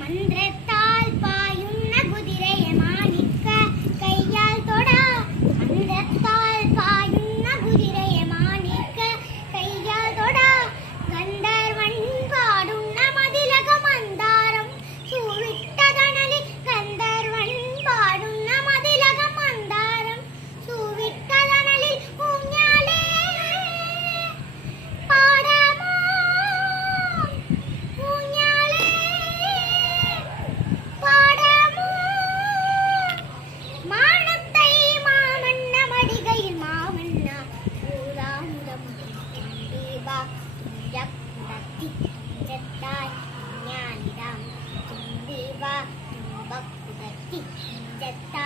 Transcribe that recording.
മന്ത്രത്താൽ പായുന്ന കുതിരയെ മാണിക്ക കയ്യാൽ തൊടാ. മന്ത്രത്താൽ പായുന്ന കുതിരയെ മാണിക്ക കയ്യാൽ തൊടാ. ഗന്ധർവൻ പാടുന്ന മതിലക മന്ദാരം സൂവിട്ടതണലിൽ. ഗന്ധർവൻ പാടുന്ന മതിലക മന്ദാരം സൂവിട്ടതണലിൽ. ഊഞ്ഞാലേ പാടാമോ ഊഞ്ഞാലേ പാടാമോ. മാണത്തൈ മാമണ്ണ മടികയിൽ മാമണ്ണ ഊരാമുരം ദീപ കുടത്തി ചെത്തായി ഞാനിടാം ദീപ കുടത്തി ചെത്ത